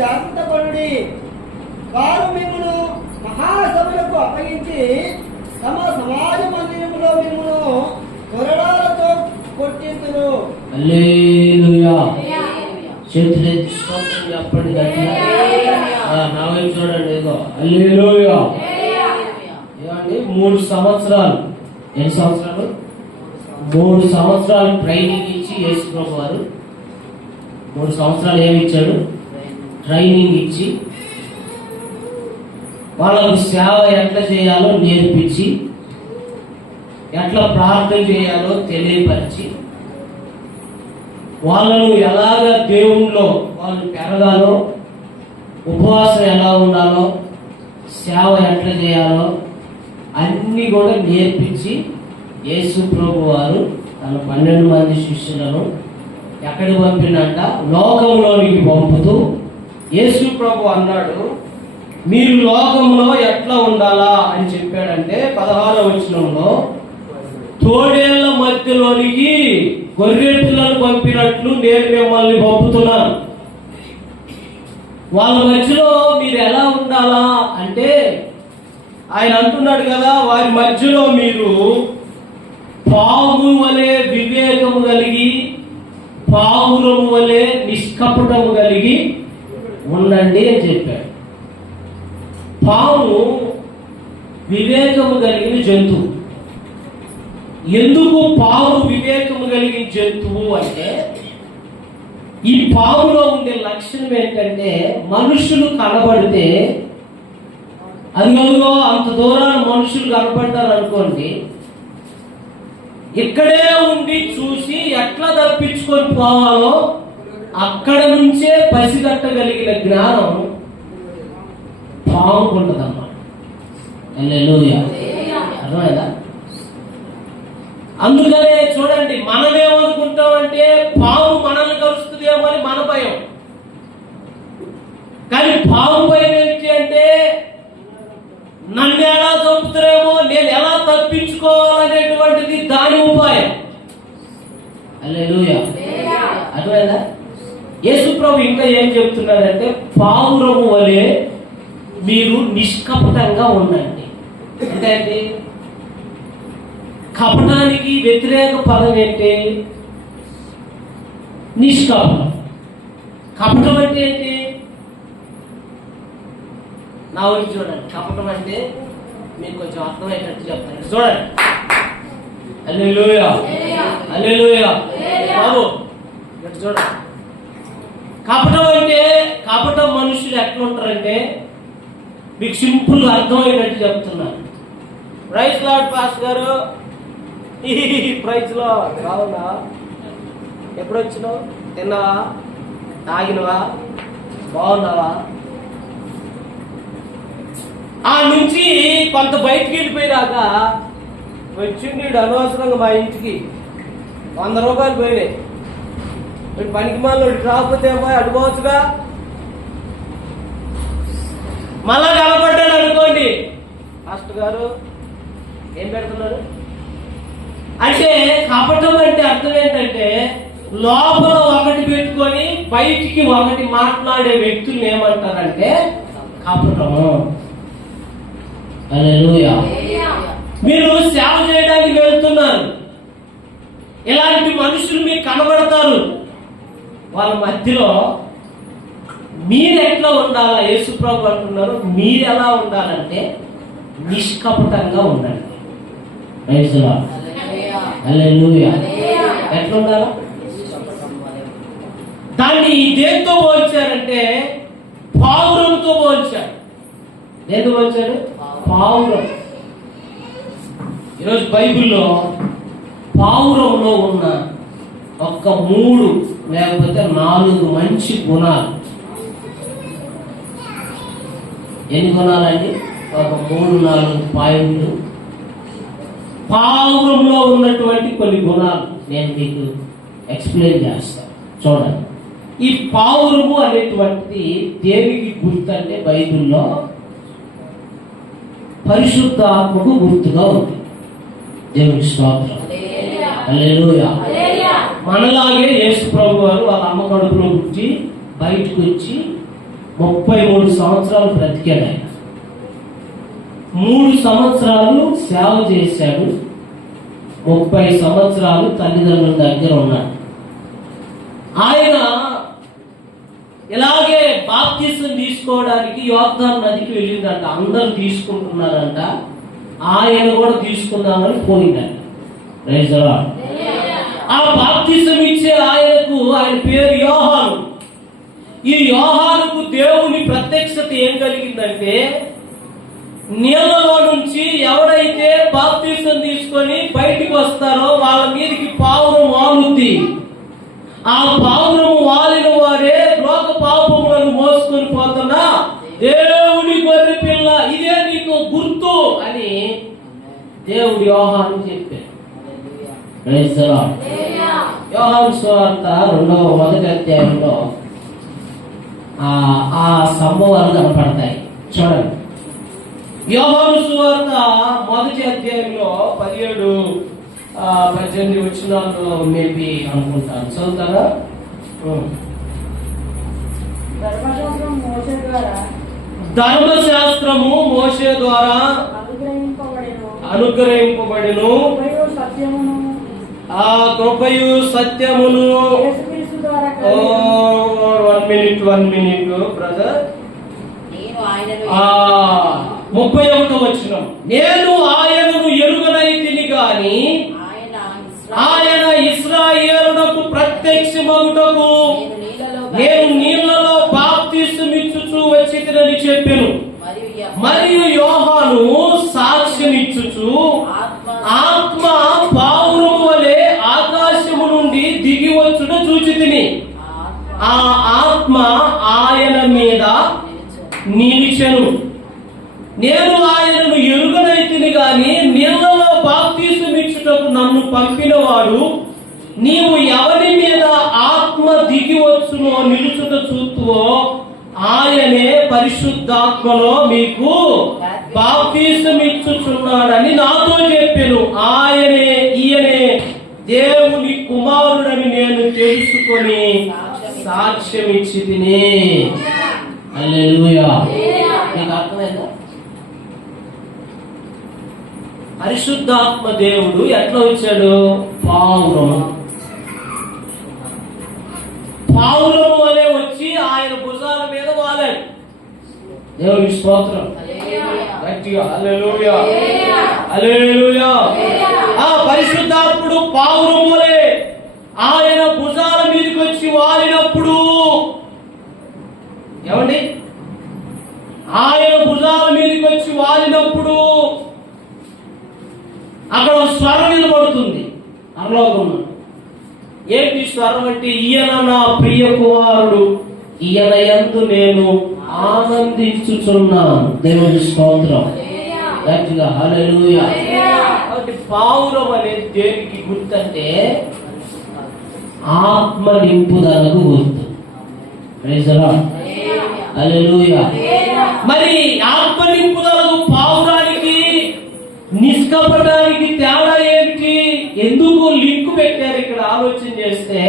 జాగ్రత్త పడుడి. వారు మిమ్మును మహాసభలకు అప్పగించి తమ సమాజ మందిరములో మిమ్మును కొరడాలతో కొట్టింతురు. హల్లెలూయా. చేతులెత్తి స్తోత్రం చెప్పండి గట్టిగా. నా వైపు చూడండి. ఇదిగో హల్లెలూయా. ఏమండి 3 సంవత్సరాలు, ఎన్ని సంవత్సరాలు? 3 సంవత్సరాలు ట్రైనింగ్ ఇచ్చి యేసుప్రభు వారు 3 సంవత్సరాలు ఏమి ఇచ్చాడు? ట్రైనింగ్ ఇచ్చి వాళ్ళకు సేవ ఎట్లా చేయాలో నేర్పించి, ఎట్లా ప్రార్థన చేయాలో తెలియపరిచి, వాళ్ళను ఎలాగ దేవుణ్ణిలో వాళ్ళు పెరగాలో, ఉపవాసం ఎలా ఉండాలో, సేవ ఎట్లా చేయాలో అన్ని కూడా నేర్పించి యేసు ప్రభు వారు తన 12 మంది శిష్యులను ఎక్కడికి పంపినంట? లోకంలోనికి పంపుతూ యేసు ప్రభు అన్నాడు, మీరు లోకంలో ఎట్లా ఉండాలా అని చెప్పాడంటే 16వ వచనంలో, తోడేళ్ల మధ్యలోనికి గొర్రె పిల్లలు పంపినట్లు నేను మిమ్మల్ని పంపుతున్నాను. వాళ్ళ మధ్యలో మీరు ఎలా ఉండాలా అంటే ఆయన అంటున్నాడు కదా, వారి మధ్యలో మీరు పాము వలె వివేకము కలిగి, పావురము వలె నిష్కపటము కలిగి ఉండండి అని చెప్పాడు. పాము వివేకము కలిగిన జంతువు. ఎందుకు పాము వివేకము కలిగిన జంతువు అంటే, ఈ పాములో ఉండే లక్షణం ఏంటంటే, మనుషులు కనబడితే అదిగో అంత దూరాన మనుషులు కనపడ్డారు అనుకోండి, ఇక్కడే ఉండి చూసి ఎట్లా తప్పించుకొని పోవాలో అక్కడ నుంచే పసిగట్టగలిగిన జ్ఞానం పాము ఉంటదన్నమాట. హల్లెలూయా. అర్థమైందా? అందుకనే చూడండి, మనమేమనుకుంటామంటే పాము మనల్ని కలుస్తుందేమో అని మన భయం. కానీ పాము భయం ఏంటి అంటే, నన్ను ఎలా చంపుతారేమో, నేను ఎలా తప్పించుకోవాలనేటువంటిది దాని ఉపాయం. హల్లెలూయా. అర్థమైందా? యేసు ప్రభు ఇంకా ఏం చెప్తున్నాడంటే, పావురము వలె మీరు నిష్కపటంగా ఉండండి. అంటే కపటానికి వ్యతిరేక పదం ఏంటి? నిష్కపటం. కపటం అంటే ఏంటి? నా ఊరికి చూడండి. కపటం అంటే మీకు కొంచెం అర్థమయ్యేటట్టు చెప్తాను. చూడండి. హల్లెలూయా. హల్లెలూయా. బాబు చూడండి. కపటం అంటే, కపటం మనుషులు ఎట్లా ఉంటారంటే మీకు సింపుల్ అర్థమయ్యేటట్టు చెప్తున్నాను. Praise lord pastor garu. Praise lord. బాగున్నా? ఎప్పుడు వచ్చినావు? తిన్నావా? తాగినవా? బాగున్నావా? ఆ నుంచి కొంత బయటికి వెళ్ళిపోయినాక వచ్చింది అనవసరంగా మా ఇంటికి 100 రూపాయలు పోయినాయి. పనికి మాలో రాకపోతే అడుకోవచ్చుగా. మళ్ళా కనపడ్డాడు అనుకోండి, మాస్టర్ గారు ఏం పెడుతున్నారు అంటే. కపటం అంటే అర్థం ఏంటంటే, లోపల ఒకటి పెట్టుకొని బయటికి ఒకటి మాట్లాడే వ్యక్తులు ఏమంటారంటే కపటము. హల్లెలూయా. మీరు సేవ చేయడానికి వెళ్తున్నారు, ఇలాంటి మనుషులు మీకు కనబడతారు. వాళ్ళ మధ్యలో మీరు ఎట్లా ఉండాలా? యేసు ప్రభు అంటున్నారు, మీరు ఎలా ఉండాలంటే నిష్కపటంగా ఉండండి. Praise lord. హల్లెలూయా. ఎట్లా ఉండాలా? దాన్ని దేంతో పోల్చారంటే పావురంతో పోల్చారు. దేంతో పోల్చారు? పావురం. ఈరోజు బైబిల్లో పావురంలో ఉన్న ఒక్క 3 లేకపోతే 4 మంచి గుణాలు. ఎన్ని గుణాలండి? ఒక 3-4 పాయింట్లు. పావురంలో ఉన్నటువంటి కొన్ని గుణాలు నేను మీకు ఎక్స్ప్లెయిన్ చేస్తాను. చూడండి. ఈ పావురము అనేటువంటిది దేనికి గుర్తు అంటే, బైబిల్లో పరిశుద్ధ ఆత్మకు గుర్తుగా ఉంది. దేవునికి స్తోత్రం. హల్లెలూయా. మనలాగే యేసు ప్రభు వారు వాళ్ళ అమ్మ కడుపులో పుట్టి బయటకు వచ్చి 33 సంవత్సరాలు బ్రతికాడు ఆయన. 3 సంవత్సరాలు సేవ చేశాడు, 30 సంవత్సరాలు తల్లిదండ్రుల దగ్గర ఉన్నాడు. ఆయన ఇలాగే బాప్తిసం తీసుకోవడానికి యోర్దాను నదికి వెళ్ళిందంట. అందరూ తీసుకుంటున్నారంట, ఆయన కూడా తీసుకుందామని పోయిందంట. Praise the lord. ఆ బాప్తిసం ఇచ్చే ఆయన పేరు యోహాను. ఈ యోహానుకు దేవుని ప్రత్యక్షత ఏం కలిగిందంటే, నీళ్ళలో నుంచి ఎవరైతే బాప్తిసం తీసుకొని బయటికి వస్తారో వాళ్ళ మీదకి పావురం వాలుద్ది. ఆ పావురం వాలిన వారే లోక పాపములను మోసుకొని పోతున్నా దేవుని గొర్రె పిల్ల, ఇదే నీకు గుర్తు అని దేవుడు యోహాను చెప్పాడు. Praise the lord. యోహాను సువార్త 2వ అధ్యాయంలో ఆ సంభవాలు కనపడతాయి. చూడండి, యోహాను సువార్త 1వ అధ్యాయంలో 17-18 వచనాల్లో మేబీ అనుకుంటాను. చదువుతారా? ధర్మశాస్త్రము మోషే ద్వారా అనుగ్రహింపబడెను, ఆ కృపయు సత్యమును. 1 minute బ్రదర్. 31వ వచనం, నేను ఆయనను ఎరుగనైతిని గాని ఆయన ఇశ్రాయేలునకు ప్రత్యక్షమగుటకు నేను నీళ్లలో బాప్తిసమిచ్చుచు వచ్చితినని చెప్పెను. మరియు యోహాను సాక్ష్యమిచ్చుచు, ఆత్మ పావురము వలె ఆకాశము నుండి దిగి వచ్చుట చూచితిని. ఆ ఆత్మ ఆయన మీద నిలిచెను. నేను ఆయనను ఎరుగనైతిని గాని నీళ్లలో బాప్తిసమిచ్చుటకు నన్ను పంపినవాడు నీవు ఎవరి మీద ఆత్మ దిగి వచ్చునో నిలుచుట చూతువో ఆయనే పరిశుద్ధాత్మలో మీకు బాప్తిసమిచ్చుచున్నాడని నాతో చెప్పెను. ఈయనే దేవుని కుమారుడని నేను తెలుసుకొని సాక్ష్యమిచ్చి తిని. హల్లెలూయా. మీకు అర్థమైందా? పరిశుద్ధాత్మ దేవుడు ఎట్లా వచ్చాడు? పావురము వలె వచ్చి ఆయన భుజాల మీద వాలాడు. దేవుని స్తోత్రం. గట్టిగా హల్లెలూయా, హల్లెలూయా. ఆ పరిశుద్ధాత్ముడు పావురము వలె ఆయన భుజాల మీదకి వచ్చి వాలినప్పుడు, ఏమండి, ఆయన భుజాల మీదకి వచ్చి వాలినప్పుడు అక్కడ స్వరం వినబడుతుంది పరలోకంలో. ఏంటి స్వరం అంటే, ఈయన నా ప్రియ కుమారుడు, ఈయన యందు నేను ఆనందించుచున్నాను. దేవుని స్తోత్రం. గట్టిగా హల్లెలూయా. కాబట్టి పావురం అనేది దేనికి గుర్తంటే ఆత్మ నింపుదలకు గుర్తు. Praise the lord. హల్లెలూయా. మరి ఆత్మ నింపుదలకు పావురానికి నిష్కపటానికి తేడా ఏమిటి? ఎందుకు లింక్ పెట్టారు ఇక్కడ ఆలోచన చేస్తే,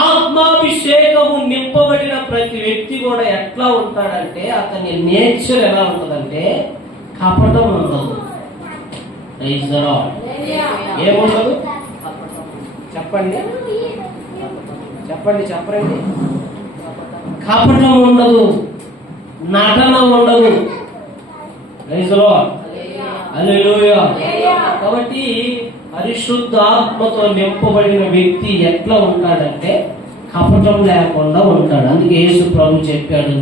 ఆత్మాభిషేకము నింపబడిన ప్రతి వ్యక్తి కూడా ఎట్లా ఉంటాడంటే, అతని నేచర్ ఎలా ఉంటుందంటే కపటం ఉండదు. ఏముండదు? చెప్పండి చెప్పండి చెప్పండి. కపటం ఉండదు, నటన ఉండదు. హల్లెలూయా. కాబట్టి పరిశుద్ధాత్మతో నింపబడిన వ్యక్తి ఎట్లా ఉంటాడంటే కపటం లేకుండా ఉంటాడు. అందుకే యేసు ప్రభు చెప్పాడు,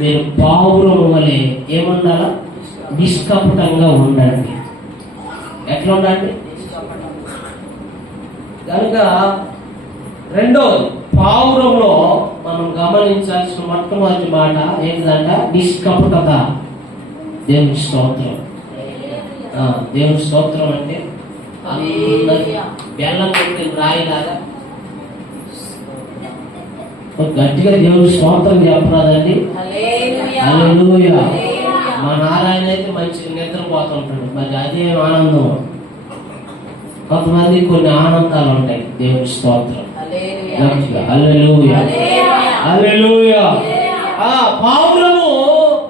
మీరు పావురము వలె ఏముండాలా? నిష్కపటంగా ఉండండి. ఎట్లా ఉండండి? కనుక రెండోది, పావురంలో మనం గమనించాల్సిన మొట్టమొదటి మాట ఏంటంటే నిష్కపటత. దేవుని స్తోత్రం. దేవుని స్తోత్రం అంటే బెల్లం పెట్టిన రాయిలాగా గట్టిగా దేవుని స్తోత్రం చెప్పరాదండి. హల్లెలూయా. మా నారాయణ అయితే మంచిగా నిద్రపోతుంటాడు, మరి అదే ఆనందం. కొంతమంది కొన్ని ఆనందాలు ఉంటాయి. దేవుని స్తోత్రం. గట్టిగా హల్లెలూయా, హల్లెలూయా. పావురము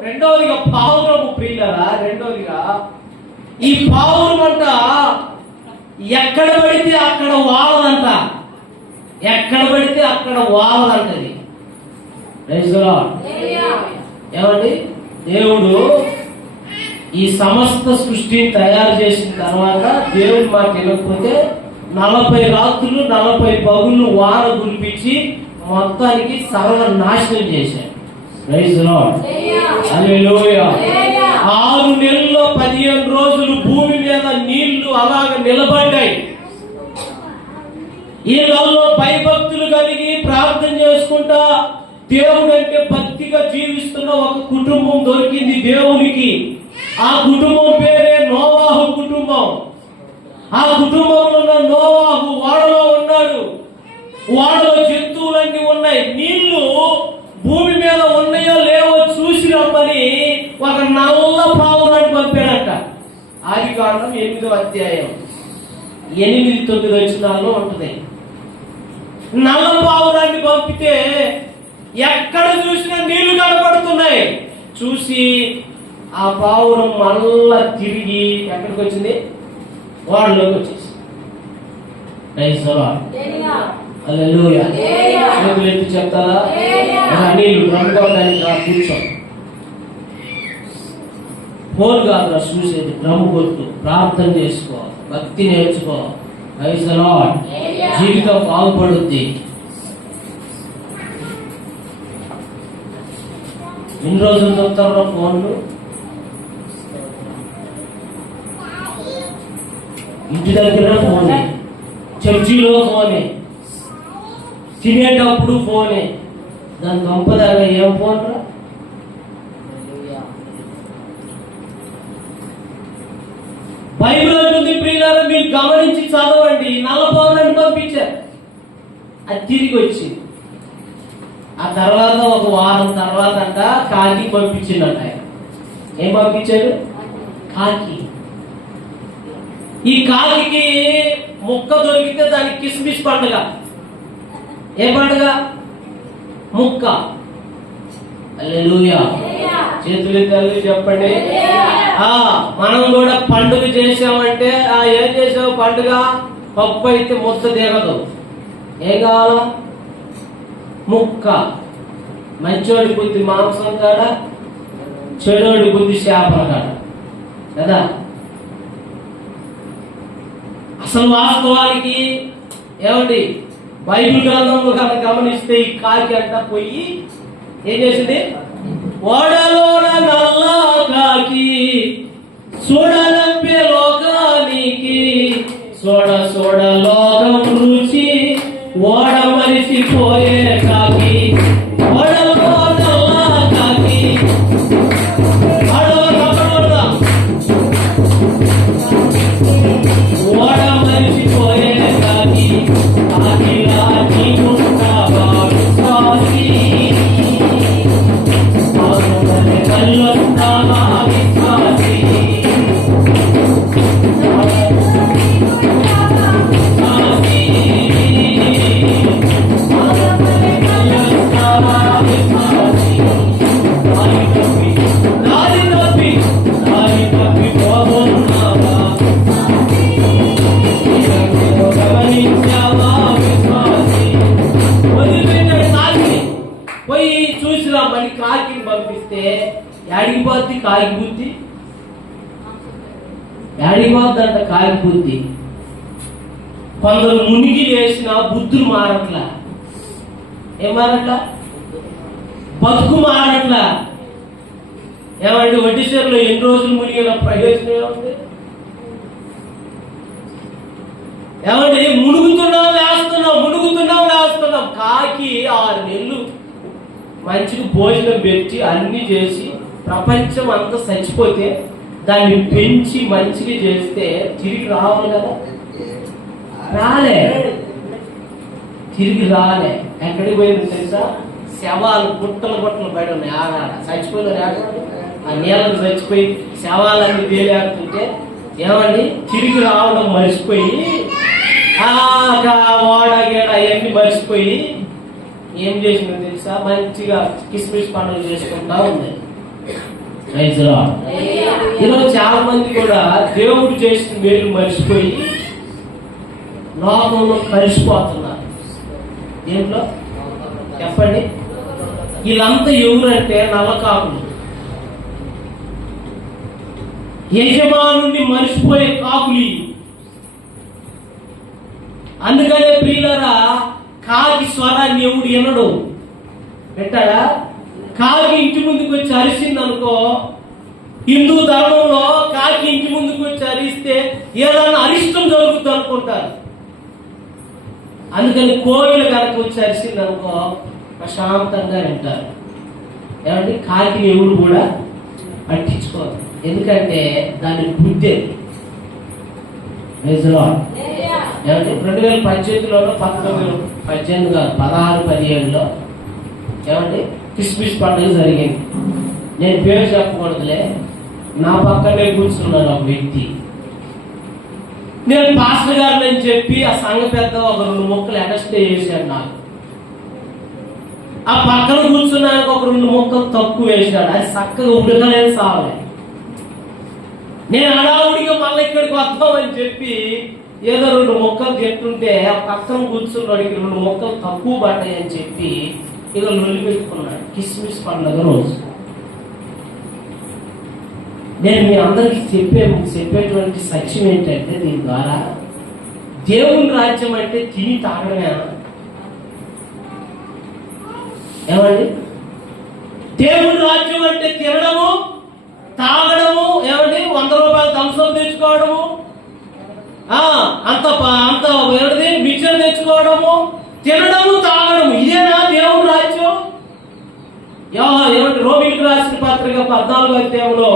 రెండవదిగా పావురము ప్రియులరా, రెండవదిగా ఈ పావురం అంట ఎక్కడ పడితే అక్కడ వాలదంట, ఎక్కడ పడితే అక్కడ వాలదంటది. ఏమండి, దేవుడు ఈ సమస్త సృష్టిని తయారు చేసిన తర్వాత దేవుడు మాట వినకపోతే 40 రాత్రులు 40 పగుళ్ళు వాన కురిపించి మొత్తానికి సర్వనాశనం చేశాడు. ప్రైజ్ లార్డ్, హల్లెలూయా. 6 నెలల్లో 15 రోజులు భూమి మీద నీళ్లు అలాగ నిలబడ్డాయి. ఈ రోజులో భయభక్తులు కలిగి ప్రార్థన చేసుకుంటా దేవుడు అంటే భక్తిగా జీవిస్తున్న ఒక కుటుంబం దొరికింది దేవునికి. ఆ కుటుంబం పేరే నోవాహు కుటుంబం. ఆ కుటుంబంలో నోవాహు ఓడలో ఉన్నాడు. ఓడలో జంతువులన్నీ ఉన్నాయి. నీళ్లు భూమి మీద ఉన్నాయో లేవో చూసి రమ్మని ఒక నల్ల పావురాన్ని పంపాడట. ఆదికాండం 8వ అధ్యాయం 8-9 వచనాల్లో ఉంటుంది. నల్ల పావురాన్ని పంపితే ఎక్కడ చూసినా నీళ్లు కనపడుతున్నాయి. చూసి ఆ పావురం మళ్ళా తిరిగి ఎక్కడికి వచ్చింది? వాడలోకి వచ్చేసి. హల్లెలూయా. చేతులు ఎత్తి చెప్తారా? నీళ్ళు డ్రమ్ముకోవడానికి కూర్చో. ఫోన్ కాదురా చూసేది, డ్రమ్ము కొట్టు, ప్రార్థన చేసుకో, భక్తి నేర్చుకో. Praise the lord. జీవితం బాగుపడుద్ది. ఎన్ని రోజులు చూస్తారా ఫోన్లు? ఇంటి దగ్గర ఫోనే, చర్చిలో ఫోనే, తినేటప్పుడు ఫోనే. దాని గొప్పదాగా ఏం ఫోన్ రా? బైబిల్ అంటుంది ప్రియులారా, మీరు గమనించి చదవండి. నల్ల పావురాన్ని పంపించారు, అది తిరిగి వచ్చింది. ఆ తర్వాత ఒక వారం తర్వాత అంట కాకి పంపించిందంట. ఏం పంపించాడు? కాకి. ఈ కాకి ముక్క దొరికితే దానికి కిస్మిస్ పండుగ. ఏ పండుగ? ముక్క. హల్లెలూయా. చేతులు ఎత్తి చెప్పండి. మనం కూడా పండుగ చేసామంటే ఏం చేసావు? పండుగ పప్పు అయితే ముద్ద దిగదు. ఏం కావాలా? ముక్క. మంచోడి బుద్ధి మాంసం కాడ, చెడోడి బుద్ధి చేపల కాడ కదా. అసలు వాస్తవానికి ఏమండి, బైబిల్ గ్రంథంలో కనుక గమనిస్తే ఈ కాకి అంట పోయి ఏం చేసింది? ఓడలోన నల్ల కాకి చూడనంపే లోకానికి, చూడ చూడ లోకం రుచి ఓడ మరిసిపోయే కాకి. ఓడలో నల్ల కాకి ఓడ మరిసిపోయే కాకి. ఆకిలా నీకుంటావా విశ్వాసి? కళ్ళొస్తావా విశ్వాసి? పోయి చూసిరా మళ్ళీ కాకిని పంపిస్తే యాడిపోద్ది కాకి బుద్ధి? యాడిపోద్దంట కాకి బుద్ధి. కొందరు మునిగి చేసిన బుద్ధులు మారట్లా. ఏం మారట్లా? బతుకు మారట్లా. ఏమంటే వడ్డీశ్వరులో ఎన్ని రోజులు మునిగిన ప్రయోజనం ఏముంది? ఏమంటే మునుగుతున్నాం లేస్తున్నాం. కాకి 6 నెలలు మంచిగా భోజనం పెట్టి అన్ని చేసి ప్రపంచం అంతా చచ్చిపోతే దాన్ని పెంచి మంచిగా చేస్తే తిరిగి రావాలి కదా. తిరిగి రాలే. ఎక్కడికి పోయింది తెలుసా? శవాలు గుట్టలు బయట ఉన్నాయి. ఆడ చచ్చిపోయిన ఆ నీళ్ళకు చచ్చిపోయి శవాలన్నీ తేలేస్తుంటే ఏమండి తిరిగి రావడం మర్చిపోయి వాడ గేడ అవన్నీ మర్చిపోయి ఏం చేసిందో తెలుసా? తెలుసా? మంచిగా కిస్మిస్ పండుగ చేసుకుంటా ఉంది. Praise lord. ఈరోజు చాలా మంది కూడా దేవుడు చేసిన మేలు మర్చిపోయి లోకంలో కలిసిపోతున్నారు. దేంట్లో చెప్పండి? వీళ్ళంతా ఎవరంటే నల్లకాకులు, యజమానుని మర్చిపోయే కాకులు. అందుకనే ప్రియులరా, కాకి స్వరాన్ని ఎవడు వినడు. పెట్టాడా? కాకి ఇంటి ముందుకు వచ్చి అరిసింది అనుకో, హిందూ ధర్మంలో కాకి ఇంటి ముందుకు వచ్చి అరిస్తే ఏదైనా అరిష్టం జరుగుతుంది అనుకుంటారు. అందుకని కోయిలు కనుక వచ్చి అరిసింది అనుకో ప్రశాంతంగా వింటారు. ఏమంటే కాకిని ఎవరు కూడా పట్టించుకోరు, ఎందుకంటే దాని బుద్ధి. ఏమంటే 2018లోనో 19 కాదు 16, 17లో ఏమంటే క్రిస్మస్ పండుగ జరిగింది. నేను పేరు చెప్పకూడదులే, నా పక్కనే కూర్చున్నాను ఒక వ్యక్తి. నేను పాస్టర్ గారిని అని చెప్పి ఆ సంఘ పెద్ద ఒక 2 ముక్కలు ఎక్స్ట్రా చేశాడు నాకు. ఆ పక్కన కూర్చున్నాక ఒక 2 ముక్కలు తక్కువ వేసాడు. అది చక్కగా ఉడకలేదు సావలే. నేను అడావుడిగా మళ్ళీ ఇక్కడికి వస్తామని చెప్పి ఏదో 2 ముక్కలు తింటుంటే ఆ పక్కన కూర్చున్నాడికి 2 ముక్కలు తక్కువ పడ్డాయి అని చెప్పి ఇక లొల్లి పెట్టుకున్నాడు. కిస్మిస్ పండుగ రోజు నేను మీ అందరికి చెప్పేటువంటి సత్యం ఏంటంటే, దీని ద్వారా దేవుని రాజ్యం అంటే తిని తాగడమే. ఏమండి? దేవుని రాజ్యం అంటే తినడము తాగడము. ఏమండి? 100 రూపాయలు థమ్స్అప్ తెచ్చుకోవడము, అంత ఏమిటి మిక్చర్ తెచ్చుకోవడము, తినడము తాగడము. ఇదేనా దేవుని రాజ్యం? ఏమంటే రోమిలకు రాసిన పత్రిక 14వ అధ్యాయంలో